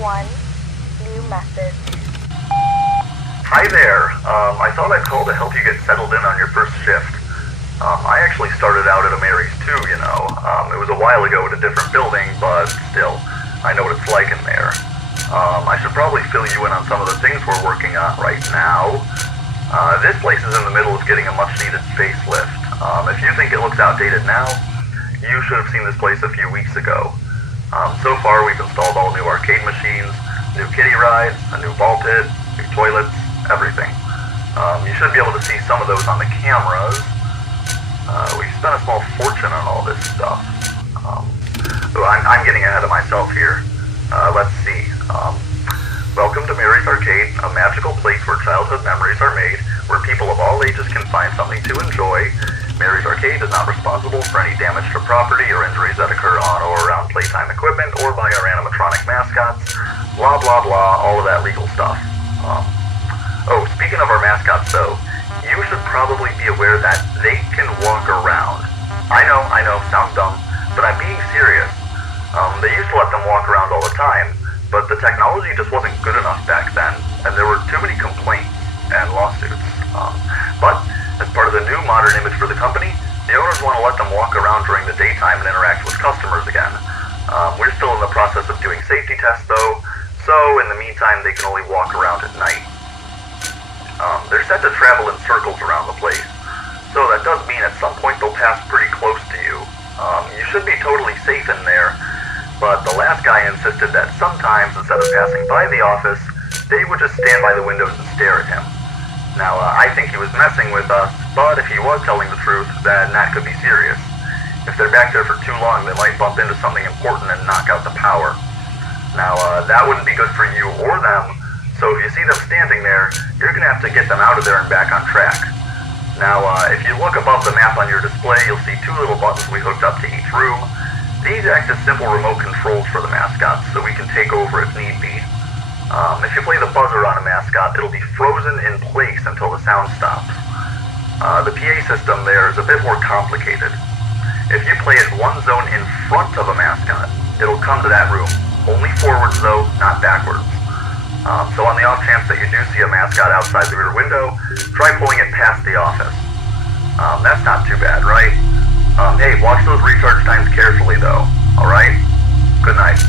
one new message. Hi there. I thought I'd call to help you get settled in on your first shift. I actually started out at a Mary's too, you know. It was a while ago at a different building, but still, I know what it's like in there. I should probably fill you in on some of the things we're working on right now. This place is in the middle of getting a much-needed facelift. If you think it looks outdated now, you should have seen this place a few weeks ago. So far, we've installed all new arcade machines, new kiddie rides, a new ball pit, new toilets, everything. You should be able to see some of those on the cameras. We spent a small fortune on all this stuff. I'm getting ahead of myself here. Let's see. Welcome to Mary's Arcade, a magical place where childhood memories are made, where people of all ages can find something to enjoy. Mary's Arcade is not responsible for any damage to property or injuries that occur on or around playtime equipment or by our animatronic mascots. Blah, blah, blah, all of that legal stuff. Speaking of our mascots though, you should probably be aware that they can walk around. I know, sounds dumb, but I'm being serious. They used to let them walk around all the time, but the technology just wasn't good enough back then, and there were too many complaints and lawsuits. But as part of the new modern image for the company, the owners want to let them walk around during the daytime and interact with customers again. We're still in the process of doing safety tests though, so in the meantime they can only walk around at night. They're set to travel in circles around the place, so that does mean at some point they'll pass pretty close to you. You should be totally safe in there, but the last guy insisted that sometimes instead of passing by the office, they would just stand by the windows and stare at him. Now, I think he was messing with us, but if he was telling the truth, then that could be serious. If they're back there for too long, they might bump into something important and knock out the power. Now, that wouldn't be good for you or them, so if you see them standing there, you're going to have to get them out of there and back on track. Now, if you look above the map on your display, you'll see two little buttons we hooked up to each room. These act as simple remote controls for the mascots, so we can take over if need be. If you play the buzzer on a mascot, it'll be frozen in place until the sound stops. The PA system there is a bit more complicated. If you play it one zone in front of a mascot, it'll come to that room. Only forwards though, not backwards. So on the off chance that you do see a mascot outside the rear window, try pulling it past the office. That's not too bad, right? Hey, watch those recharge times carefully though, alright? Good night.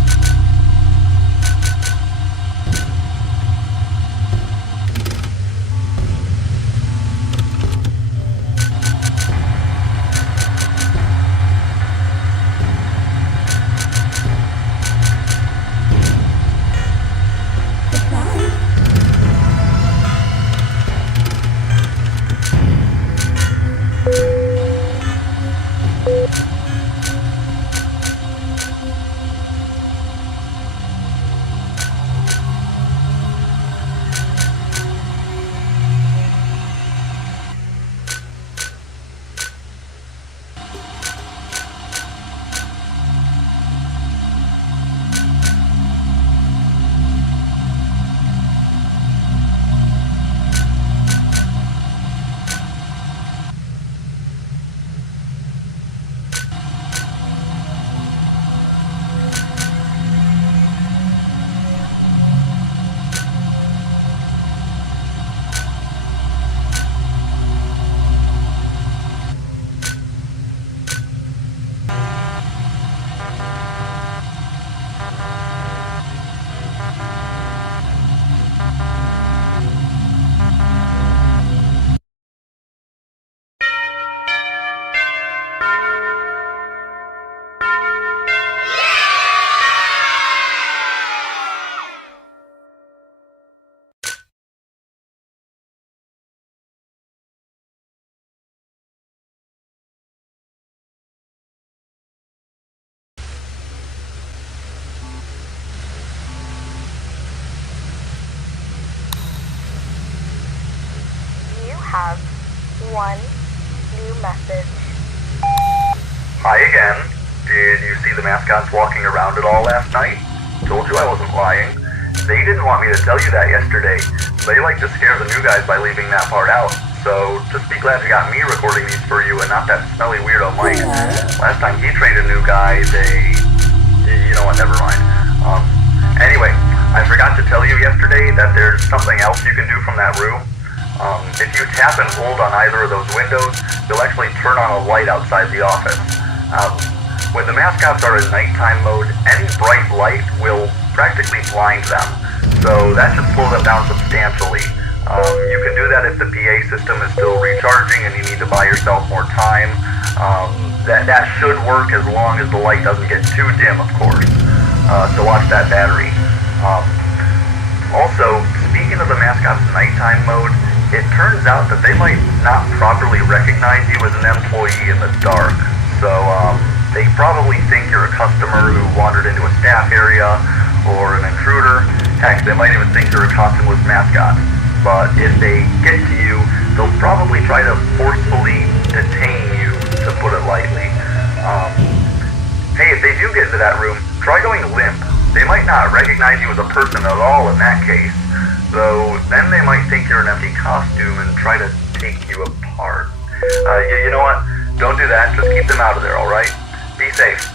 Have one new message. Hi again. Did you see the mascots walking around at all last night? Told you I wasn't lying. They didn't want me to tell you that yesterday. They like to scare the new guys by leaving that part out. So just be glad you got me recording these for you and not that smelly weirdo Mike. Last time he trained a new guy, you know what, never mind. Anyway, I forgot to tell you yesterday that there's something else you can do from that room. If you tap and hold on either of those windows, you'll actually turn on a light outside the office. When the mascots are in nighttime mode, any bright light will practically blind them, so that should slow them down substantially. You can do that if the PA system is still recharging and you need to buy yourself more time. That should work as long as the light doesn't get too dim, of course. So watch that battery. Also, speaking of the mascot's nighttime mode, it turns out that they might not properly recognize you as an employee in the dark. So they probably think you're a customer who wandered into a staff area or an intruder. Heck, they might even think you're a costumeless mascot. But if they get to you, they'll probably try to forcefully detain you, to put it lightly. Hey, if they do get into that room, try going limp. They might not recognize you as a person at all in that case, though then they might think you're an empty costume and try to take you apart. You know what? Don't do that. Just keep them out of there, alright? Be safe.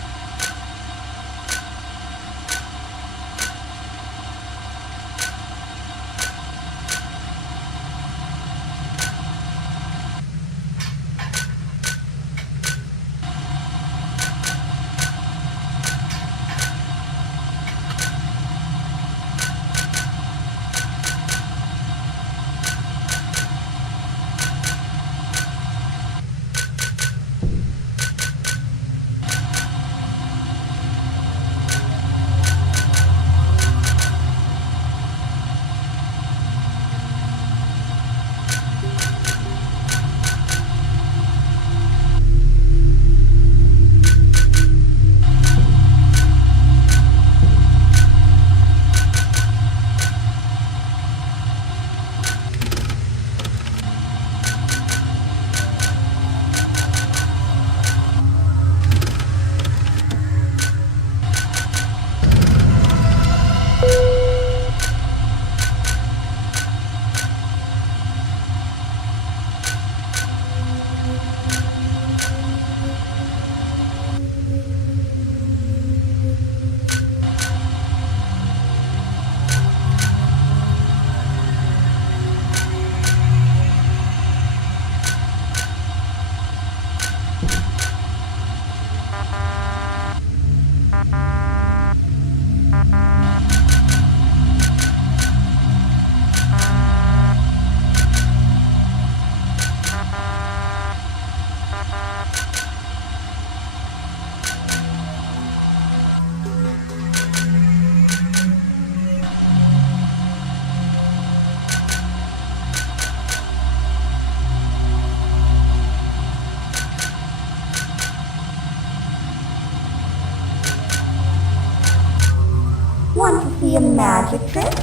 Want to see a magic trick?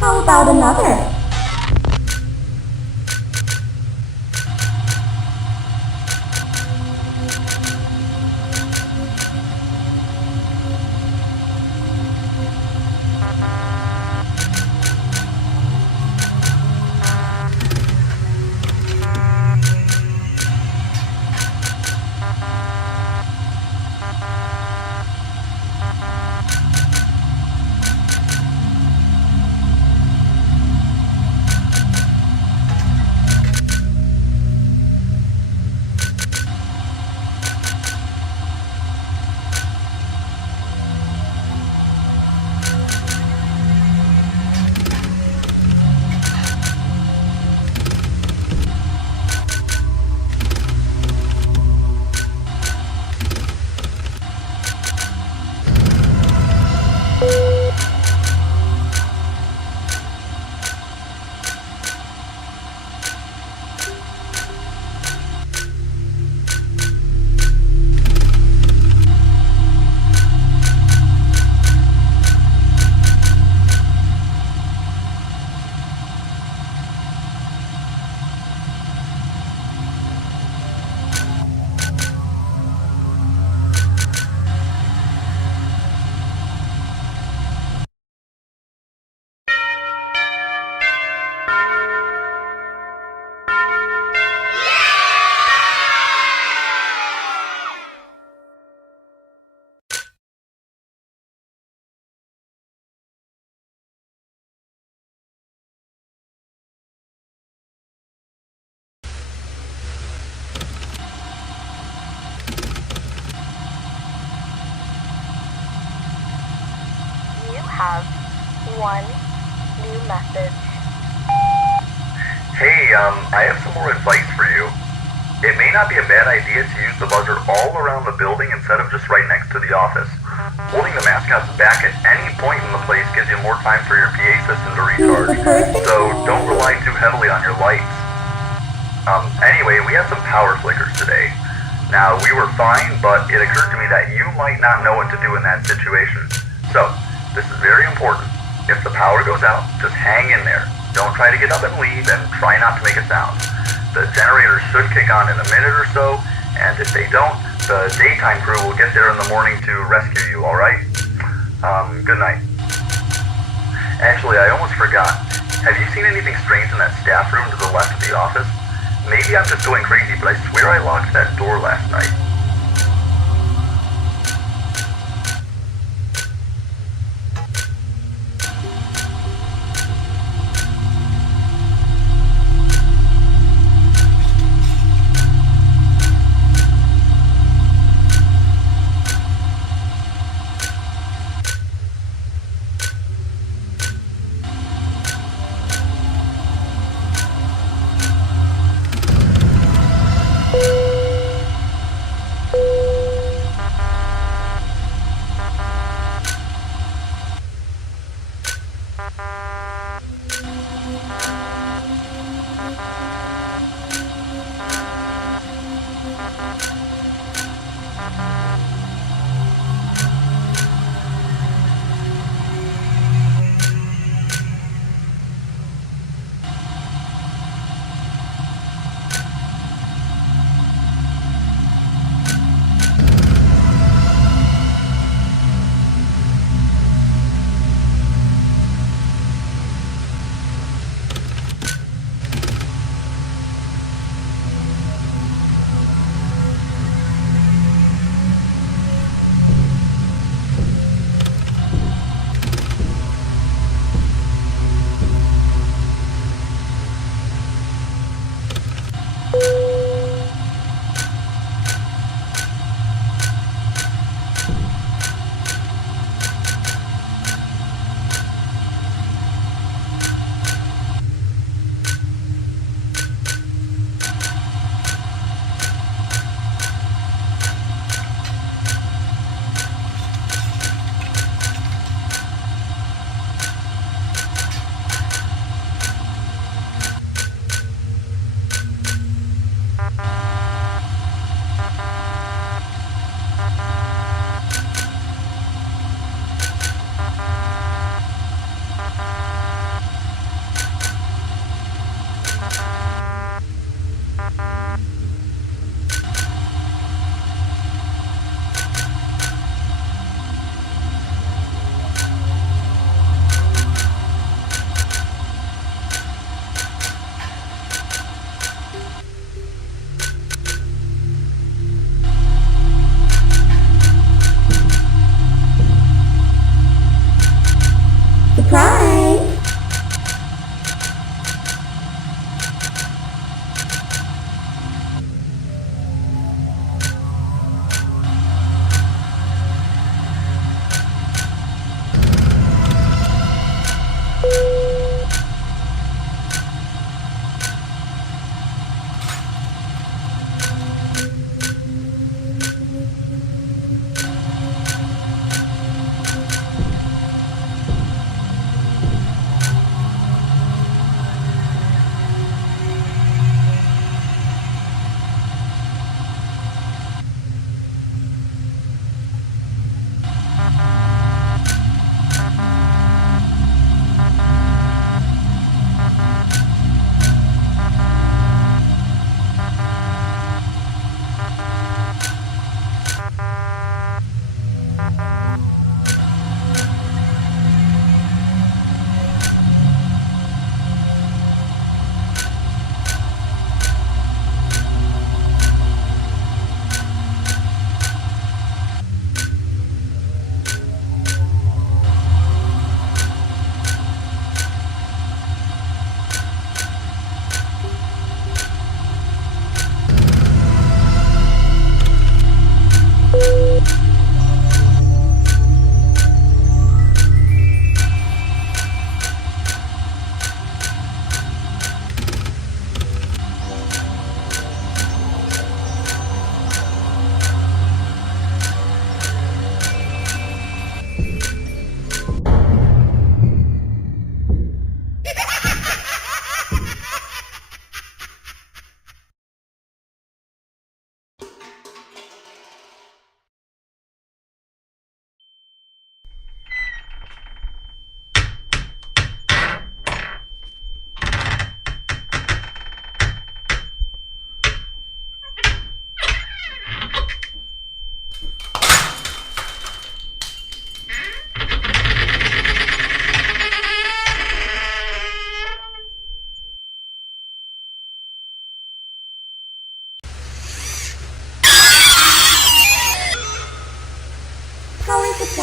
How about another? have one new message. Hey, I have some more advice for you. It may not be a bad idea to use the buzzer all around the building instead of just right next to the office. Holding the mascots back at any point in the place gives you more time for your PA system to recharge, so don't rely too heavily on your lights. Anyway, we had some power flickers today. Now, we were fine, but it occurred to me that you might not know what to do in that situation. So, this is very important. If the power goes out, just hang in there. Don't try to get up and leave, and try not to make a sound. The generators should kick on in a minute or so, and if they don't, the daytime crew will get there in the morning to rescue you, alright? Good night. Actually, I almost forgot. Have you seen anything strange in that staff room to the left of the office? Maybe I'm just going crazy, but I swear I locked that door last night.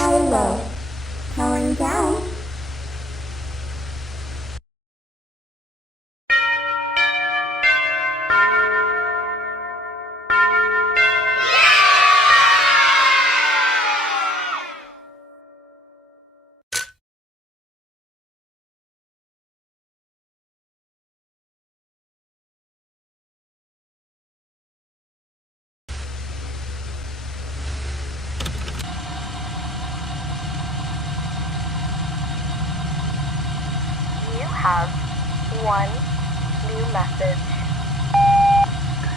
Silo. Powering down. You have one new message.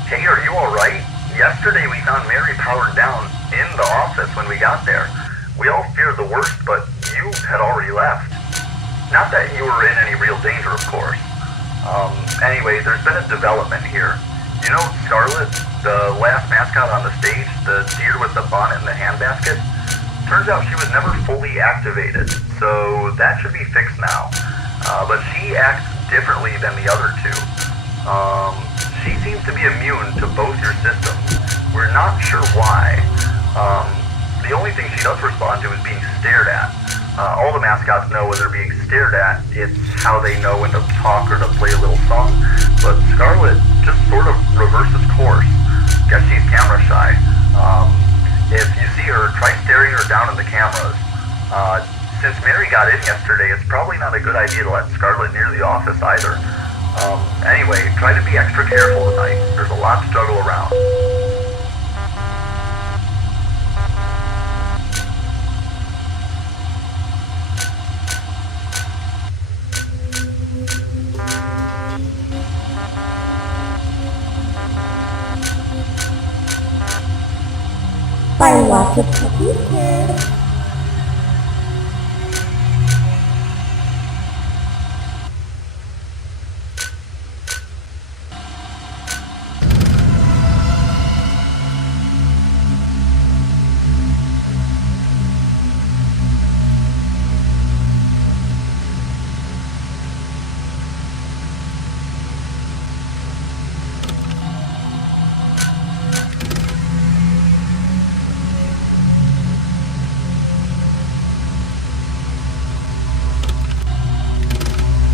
Hey, are you alright? Yesterday we found Mary powered down in the office when we got there. We all feared the worst, but you had already left. Not that you were in any real danger, of course. Anyway, there's been a development here. You know Scarlet, the last mascot on the stage, the deer with the bonnet and the handbasket? Turns out she was never fully activated, so that should be fixed now. But she acts differently than the other two. She seems to be immune to both your systems. We're not sure why. The only thing she does respond to is being stared at. All the mascots know when they're being stared at. It's how they know when to talk or to play a little song. But Scarlet just sort of reverses course. Guess she's camera shy. If you see her, try staring her down in the cameras. Since Mary got in yesterday, it's probably not a good idea to let Scarlet near the office either. Anyway, try to be extra careful tonight. There's a lot to juggle around. By lots of puppies here.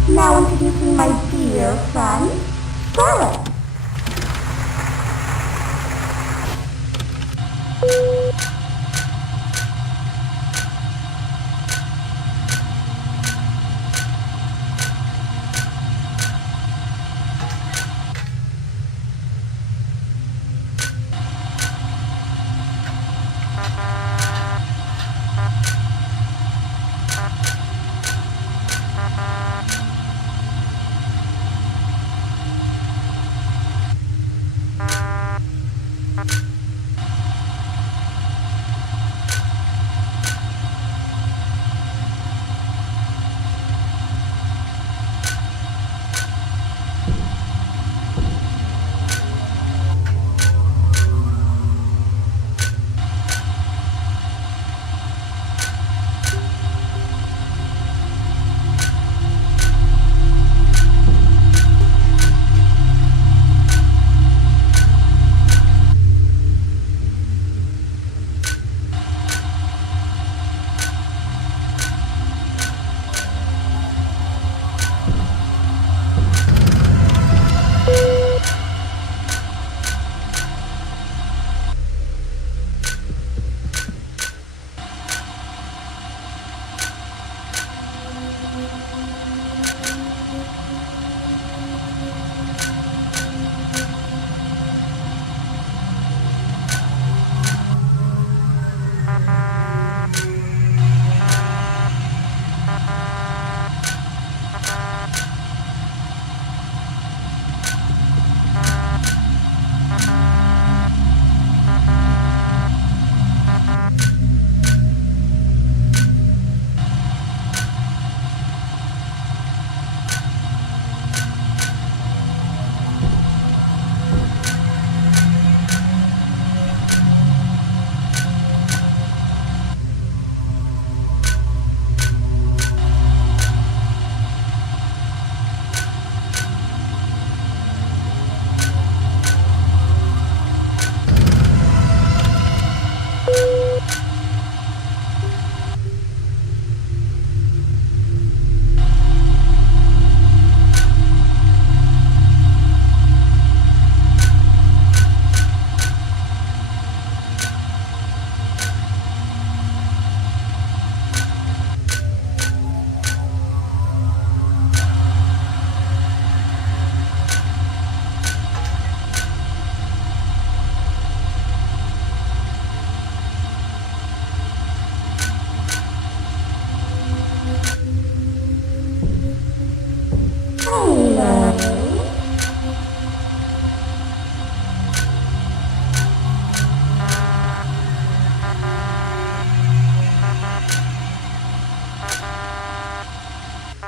Now introducing my dear friend, Scarlet.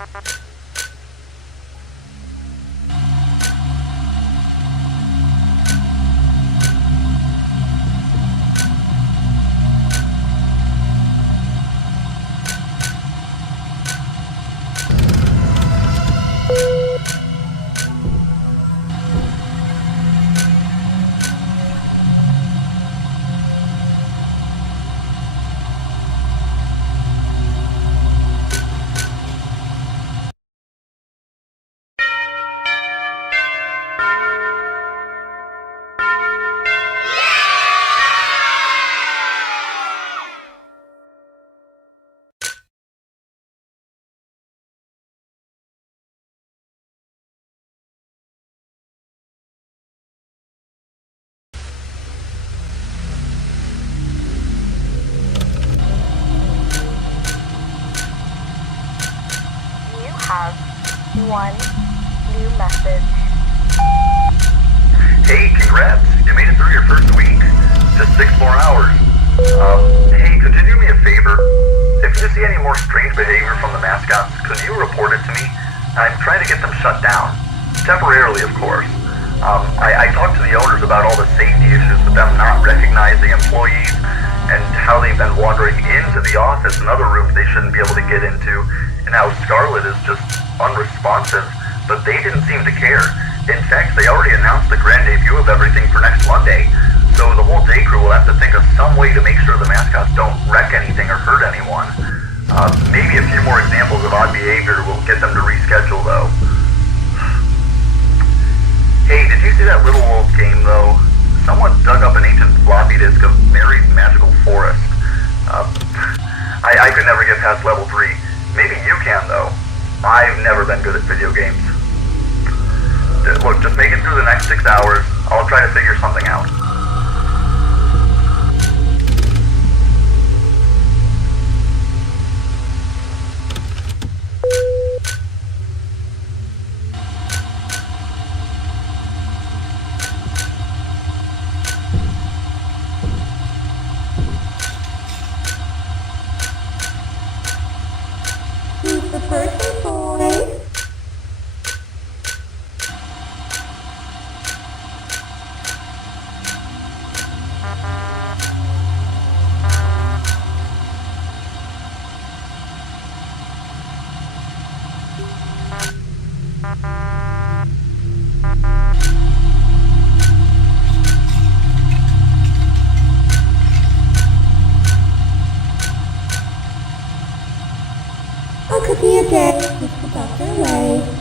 You have one new message. Hey, congrats! You made it through your first week. Just 6 more hours. Hey, could you do me a favor? If you see any more strange behavior from the mascots, could you report it to me? I'm trying to get them shut down. Temporarily, of course. I talked to the owners about all the safety issues with them not recognizing employees and how they've been wandering into the office and other rooms they shouldn't be able to get into, and how Scarlet is just unresponsive, but they didn't seem to care. In fact, they already announced the grand debut of everything for next Monday, so the whole day crew will have to think of some way to make sure the mascots don't wreck anything or hurt anyone. Maybe a few more examples of odd behavior will get them to reschedule, though. Hey, did you see that Little Wolf game, though? Someone dug up an ancient floppy disk of Mary's magical forest. I could never get past level 3. Maybe you can, though. I've never been good at video games. Look, just make it through the next 6 hours. I'll try to figure something out. Who's the person, boys? I could be a day, Mr. Dr. Ray.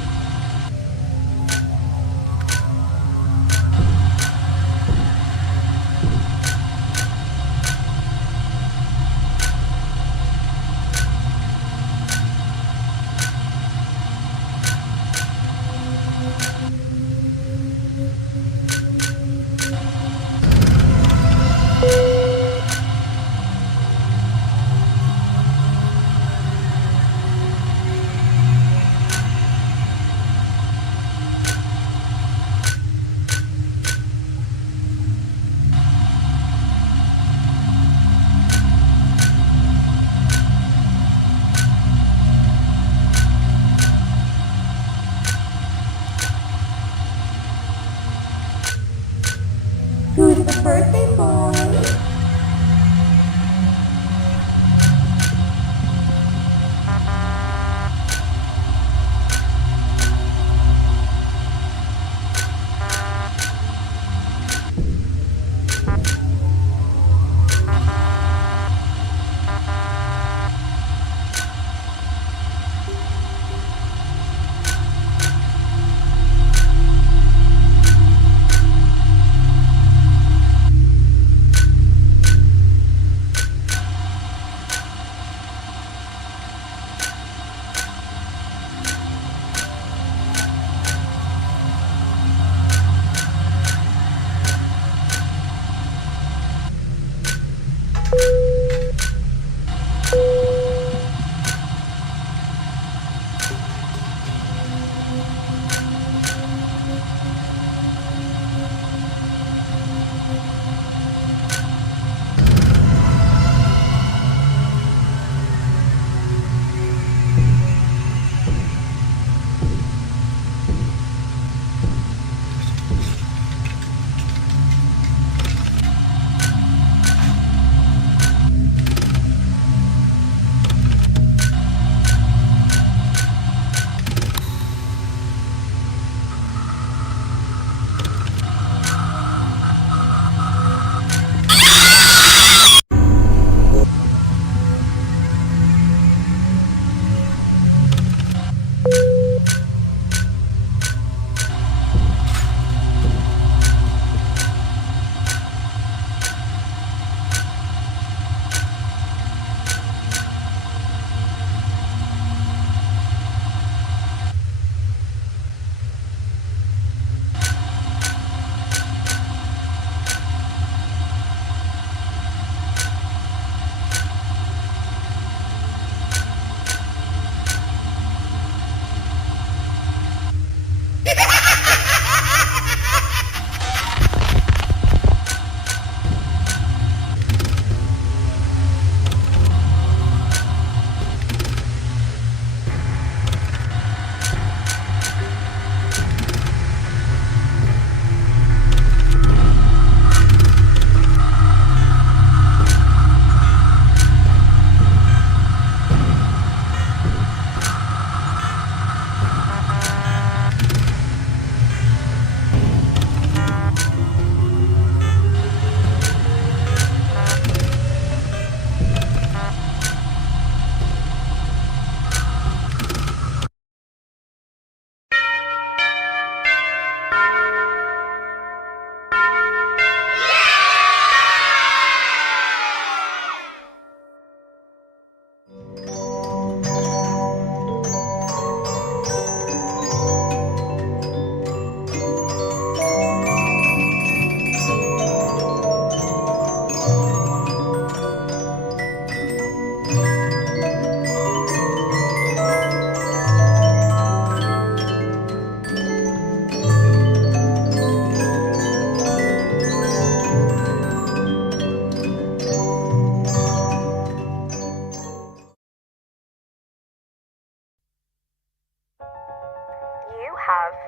have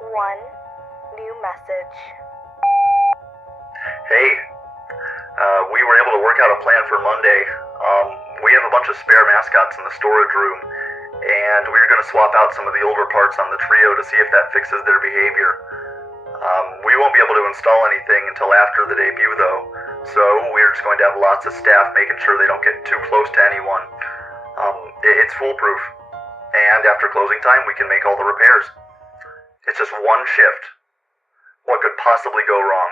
one new message. Hey, we were able to work out a plan for Monday. We have a bunch of spare mascots in the storage room, and we're going to swap out some of the older parts on the trio to see if that fixes their behavior. We won't be able to install anything until after the debut, though, so we're just going to have lots of staff making sure they don't get too close to anyone. It's foolproof, and after closing time, we can make all the repairs. It's just one shift. What could possibly go wrong?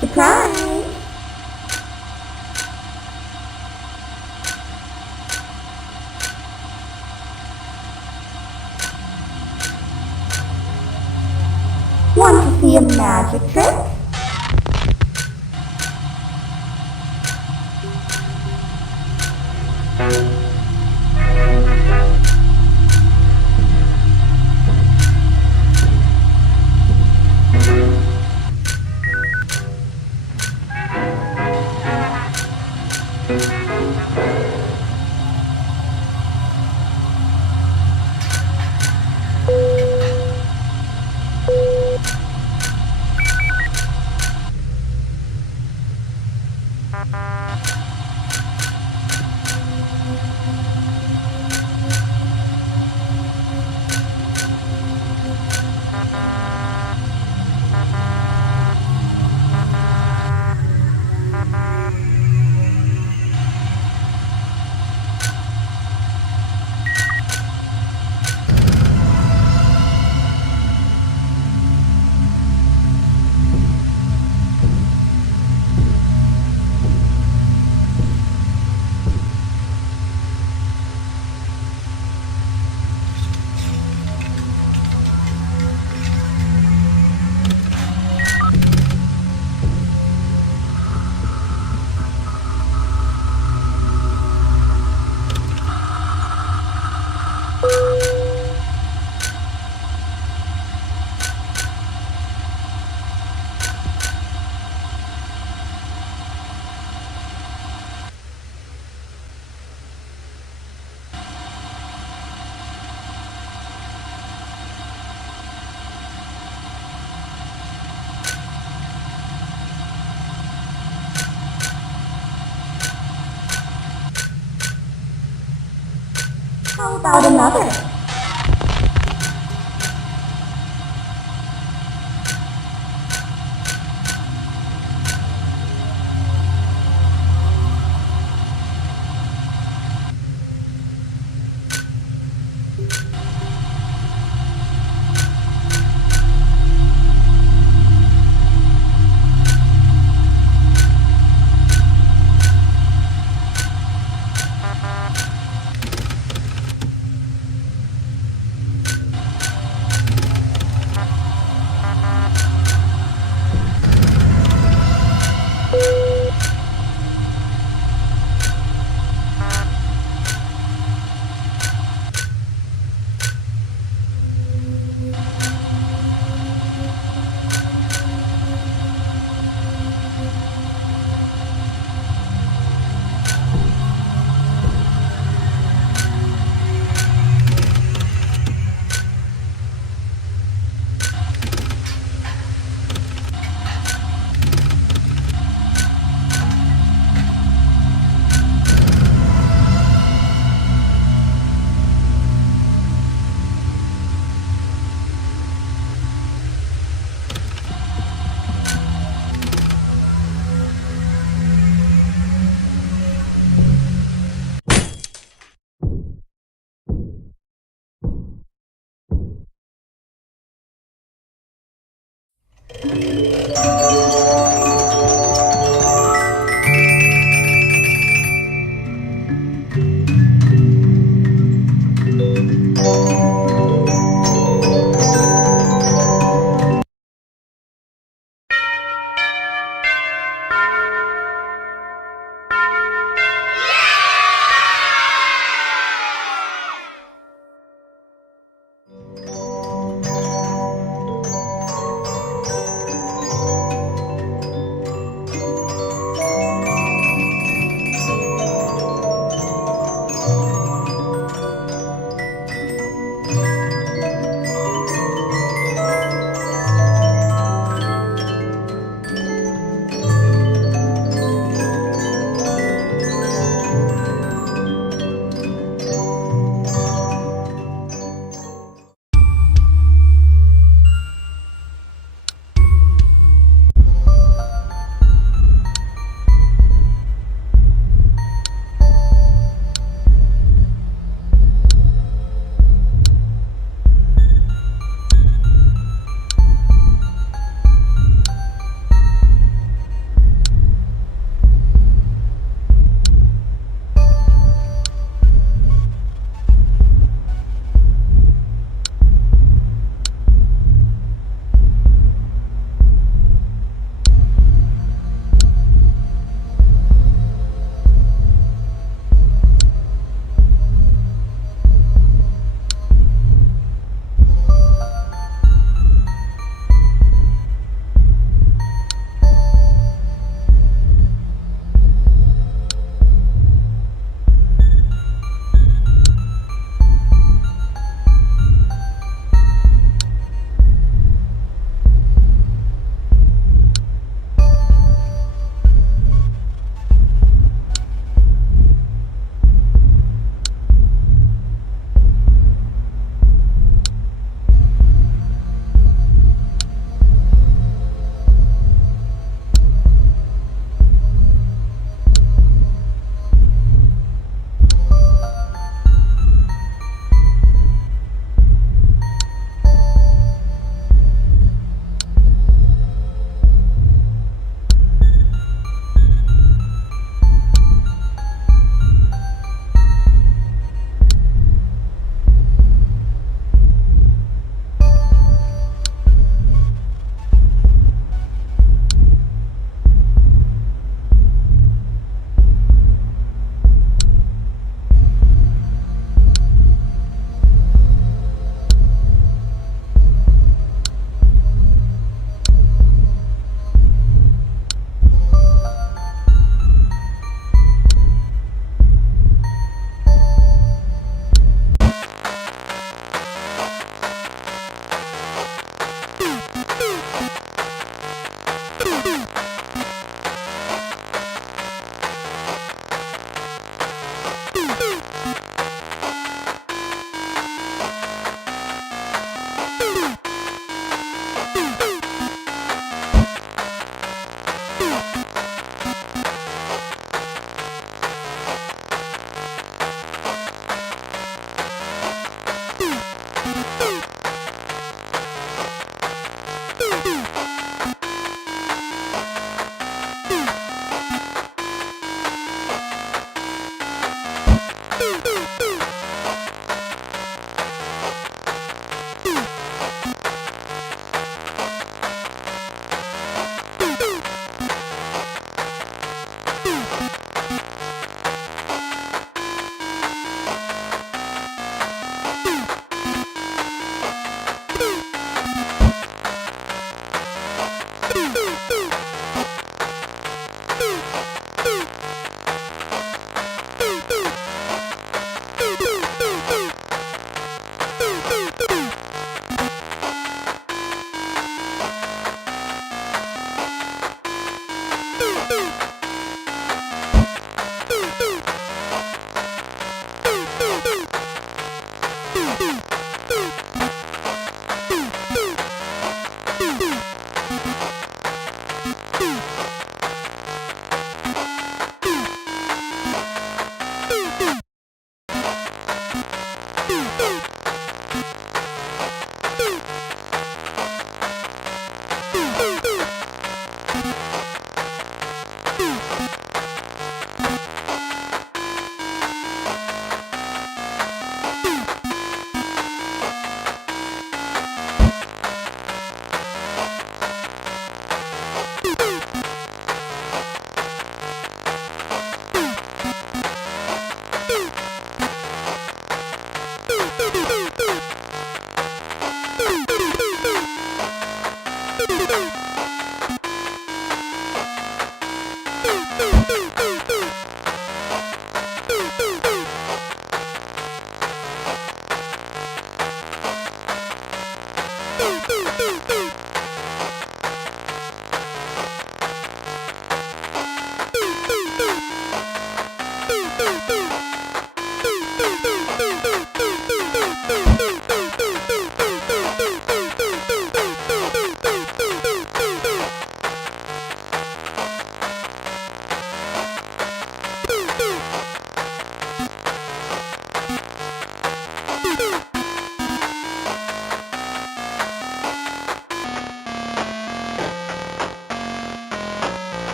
Surprise! Want to see a magic trick? How about another?